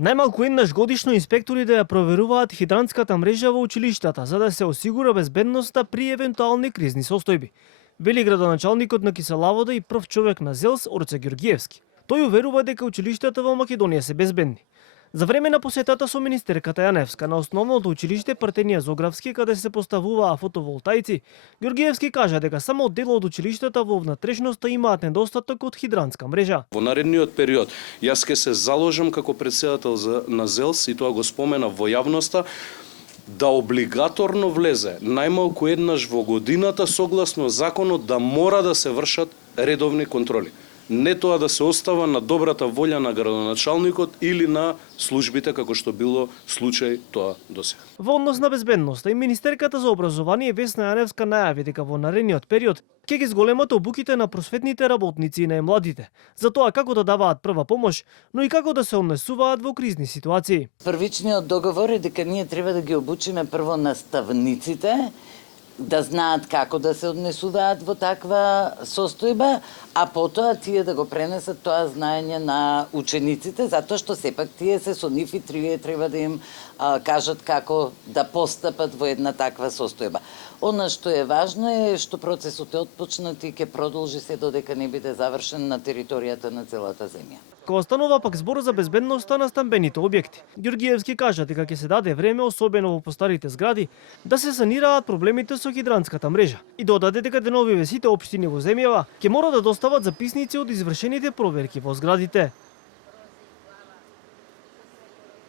Најмалку еднаш годишно инспектори да ја проверуваат хидранската мрежа во училиштата за да се осигура безбедноста при евентуални кризни состојби, вели градоначалникот на Киселавода и прв човек на ЗЕЛС Орце Ѓорѓиевски. Тој уверува дека училиштата во Македонија се безбедни. За време на посетата со министерката Јаневска на основното училиште Партенија Зографски, каде се поставуваа фотоволтаици, Ѓорѓиевски кажа дека само дел од училиштата во внатрешноста имаат недостаток од хидранска мрежа. Во наредниот период јас ќе се заложам како претседател на ЗЕЛС и тоа го спомена во јавноста, да облигаторно влезе најмалку еднаш во годината согласно законот да мора да се вршат редовни контроли. Не тоа да се остава на добрата волја на градоначалникот или на службите како што било случај тоа досега. Во однос на безбедноста и министерката за образование Весна Јаневска најави дека во наредниот период ќе ги зголемат обуките на просветните работници и на младите, за тоа како да даваат прва помош, но и како да се однесуваат во кризни ситуации. Првичниот договор е дека ние треба да ги обучиме прво наставниците, да знаат како да се однесуваат во таква состојба, а потоа тие да го пренесат тоа знаење на учениците, затоа што сепак тие се со нив и тие треба да им кажат како да постапат во една таква состојба. Она што е важно е што процесот е отпочнат и ќе продолжи се додека не биде завршен на територијата на целата земја. Кога станува пак збор за безбедноста на стамбените објекти, Ѓорѓиевски кажа дека ќе се даде време, особено во постарите згради, да се санираат проблемите со хидранската мрежа и додаде дека деновиве сите општини во земјава ќе мора да достават записници од извршените проверки во зградите.